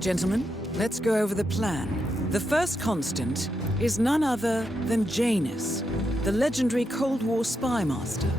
Gentlemen, let's go over the plan. The first constant is none other than Janus, the legendary Cold War spy master.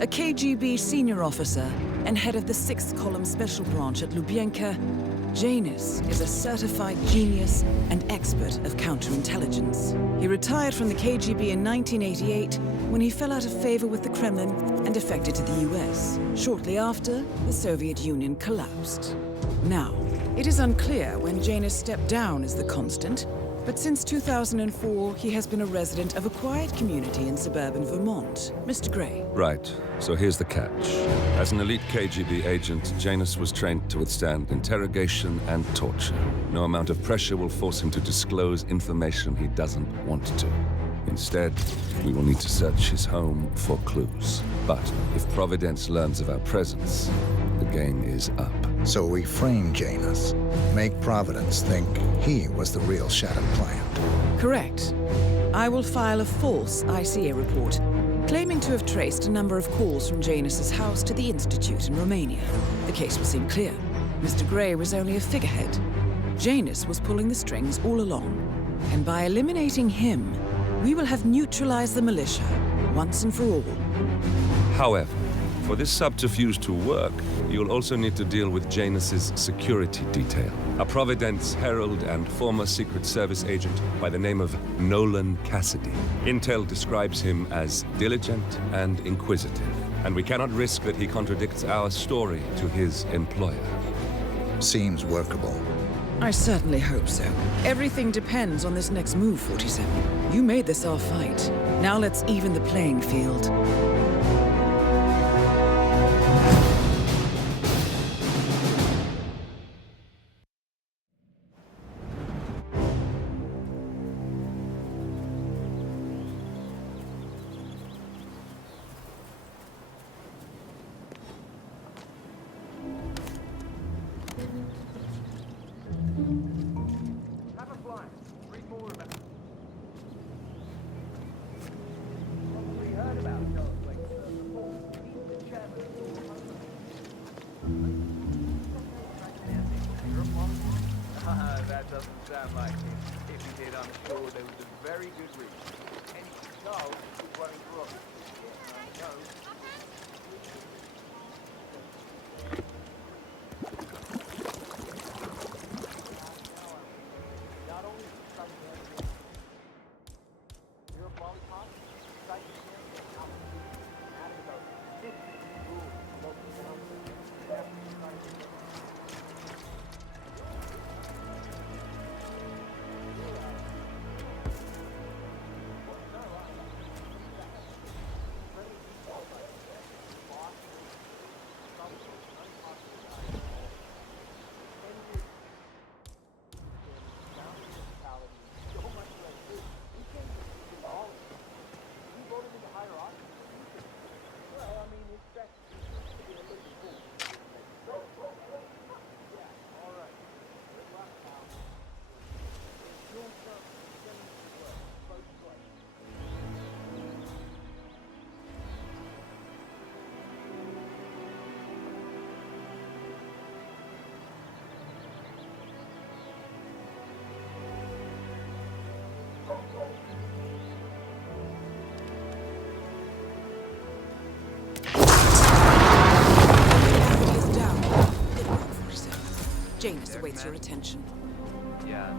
A KGB senior officer and head of the 6th Column Special Branch at Lubyanka, Janus is a certified genius and expert of counterintelligence. He retired from the KGB in 1988 when he fell out of favor with the Kremlin and defected to the US, shortly after the Soviet Union collapsed. Now, it is unclear when Janus stepped down as the constant, but since 2004, he has been a resident of a quiet community in suburban Vermont. Mr. Gray. Right. So here's the catch. As an elite KGB agent, Janus was trained to withstand interrogation and torture. No amount of pressure will force him to disclose information he doesn't want to. Instead, we will need to search his home for clues. But if Providence learns of our presence, the game is up. So we frame Janus, make Providence think he was the real shattered plant. Correct. I will file a false ICA report, claiming to have traced a number of calls from Janus's house to the Institute in Romania. The case will seem clear. Mr. Gray was only a figurehead. Janus was pulling the strings all along. And by eliminating him, we will have neutralized the militia, once and for all. However, for this subterfuge to work, you'll also need to deal with Janus's security detail. A Providence herald and former Secret Service agent by the name of Nolan Cassidy. Intel describes him as diligent and inquisitive, and we cannot risk that he contradicts our story to his employer. Seems workable. I certainly hope so. Everything depends on this next move, 47. You made this our fight. Now let's even the playing field. That doesn't sound like him. If he did, I'm sure there was a very good reason. And so, he won't drop it. Not only is it something you're a lollipop, like Janus awaits your attention. Yeah.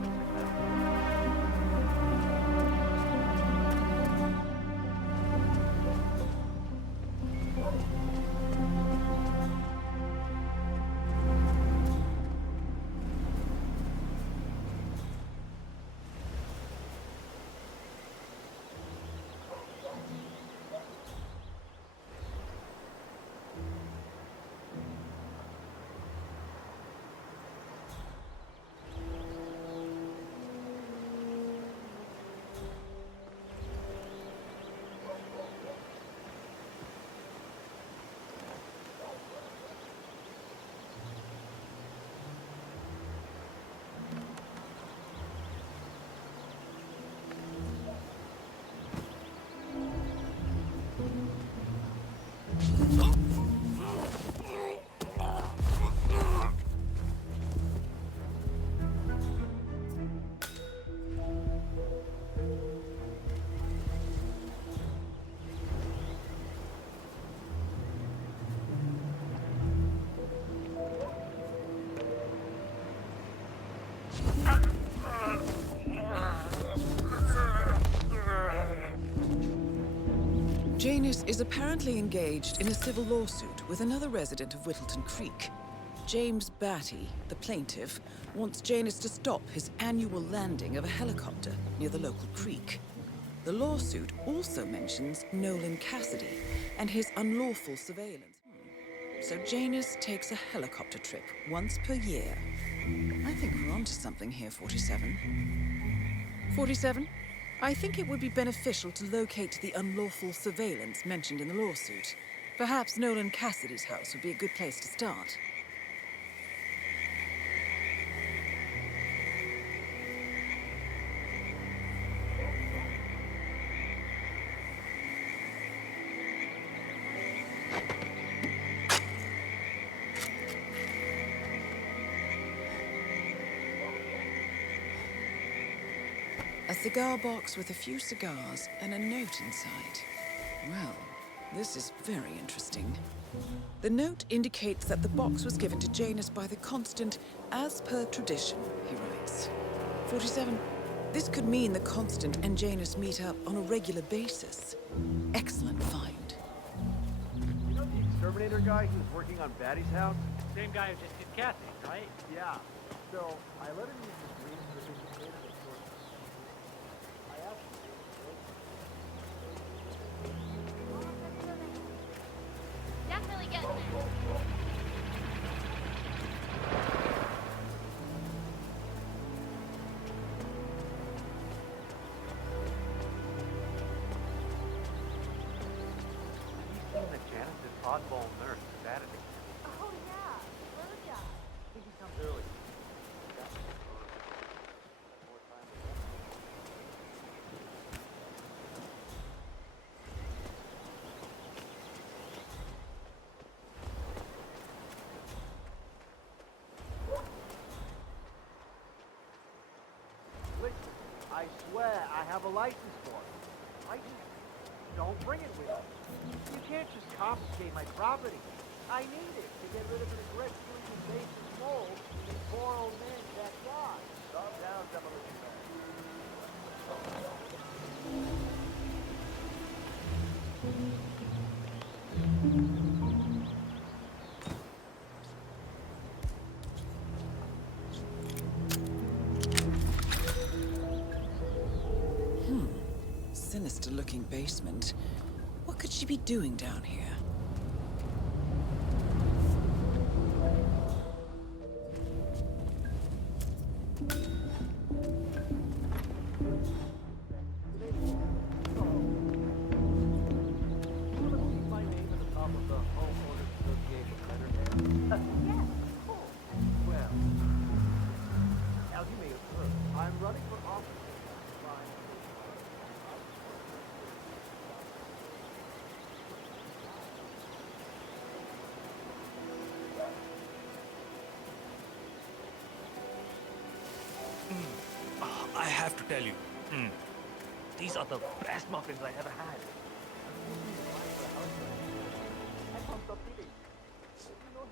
Janus is apparently engaged in a civil lawsuit with another resident of Whittleton Creek. James Batty, the plaintiff, wants Janus to stop his annual landing of a helicopter near the local creek. The lawsuit also mentions Nolan Cassidy and his unlawful surveillance. So Janus takes a helicopter trip once per year. I think we're onto something here, 47. 47? I think it would be beneficial to locate the unlawful surveillance mentioned in the lawsuit. Perhaps Nolan Cassidy's house would be a good place to start. A cigar box with a few cigars and a note inside. Well, this is very interesting. The note indicates that the box was given to Janus by the Constant as per tradition, he writes. 47. This could mean the Constant and Janus meet up on a regular basis. Excellent find. You know the exterminator guy who was working on Batty's house? Same guy who just did Kathy, right? Yeah. So I let him use his dreams for his data to sort. I asked him Definitely getting it. He's seen that Janus' oddball nurse, Saturday. Oh yeah, Rhoda. I think he comes early. More time to rest. Listen, I swear I have a license for it. I just don't bring it with me. You can't just confiscate my property. I need it to get rid of an aggressively invasive mold in poor old man's backyard. Calm down, Demolition Man. Sinister-looking basement. What could she be doing down here? My name at the top of the Homeowners Association letterhead. Yes, cool. Well, as you may have heard, I'm running for office. I have to tell you, these are the best muffins I ever had. I pumped up feelings. You know him.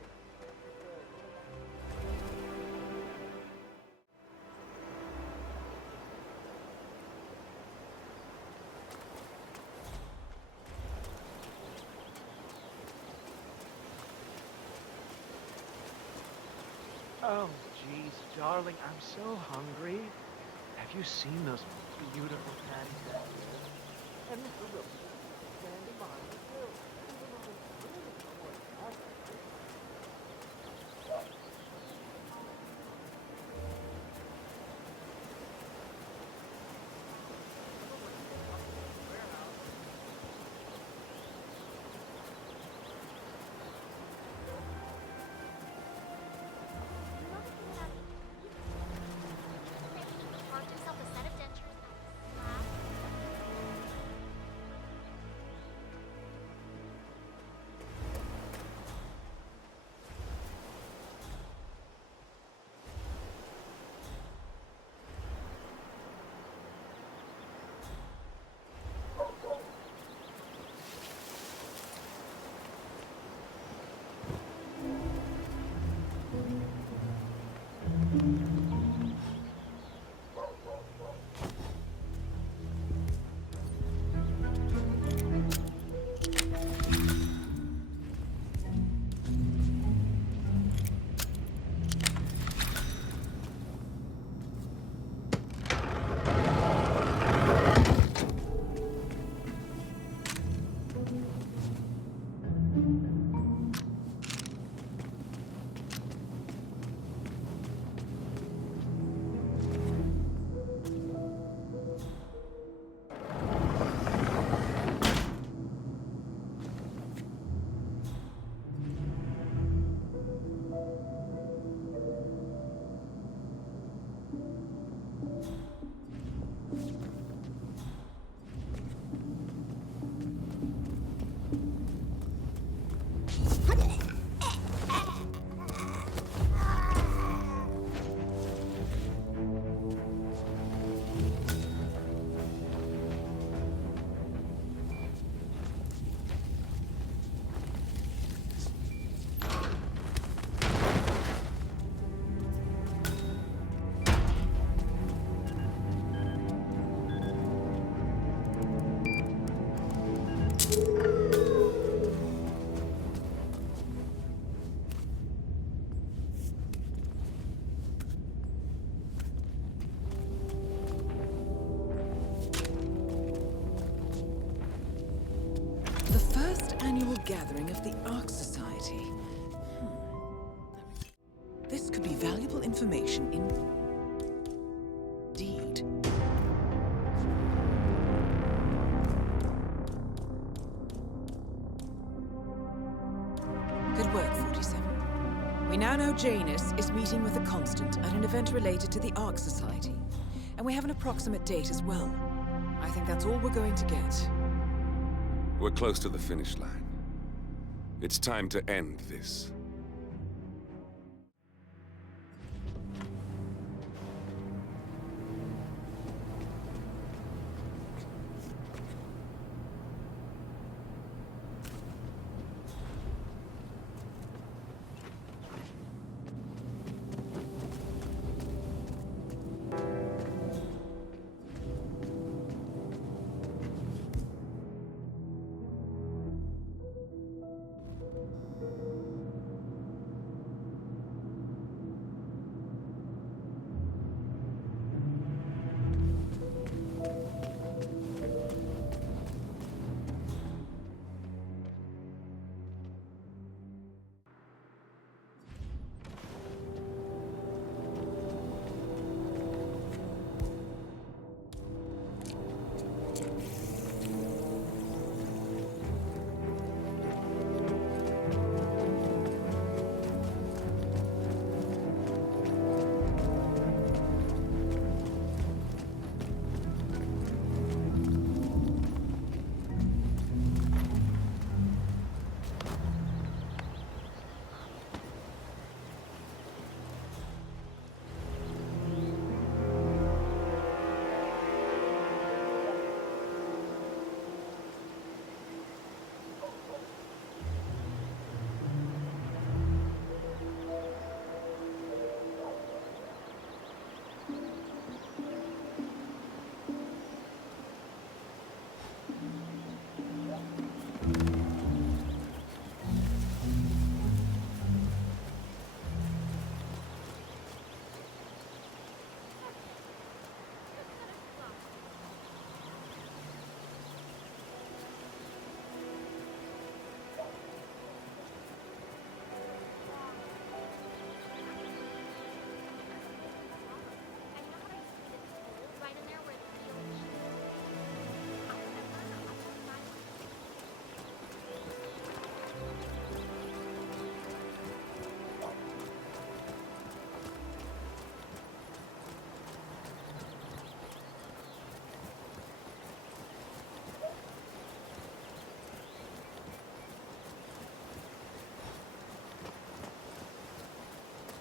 Oh, jeez, darling, I'm so hungry. Have you seen those beautiful patties back there? And Mr. Wilson, stand in mind the grill. Even though it's really somewhat nasty. You know the thing that carved himself a set of dentures on his slab? gathering of the Ark Society. This could be valuable information indeed. Good work, 47. We now know Janus is meeting with the Constant at an event related to the Ark Society. And we have an approximate date as well. I think that's all we're going to get. We're close to the finish line. It's time to end this.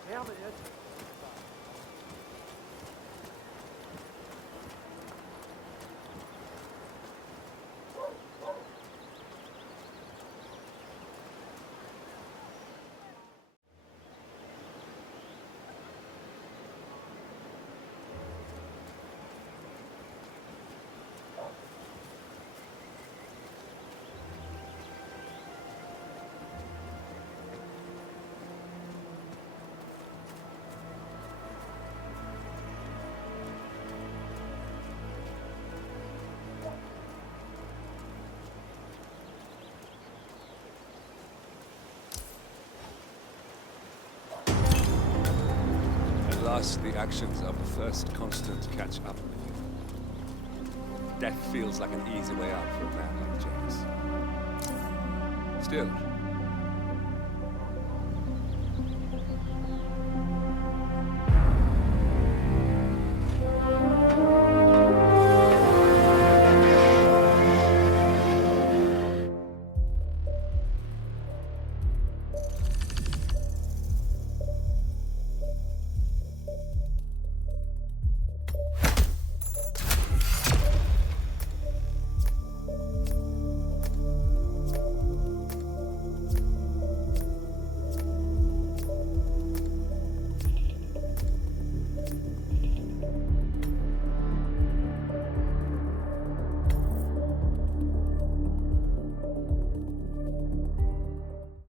Damn it. At last, the actions of the first constant catch up with you. Death feels like an easy way out for a man like Janus. Still,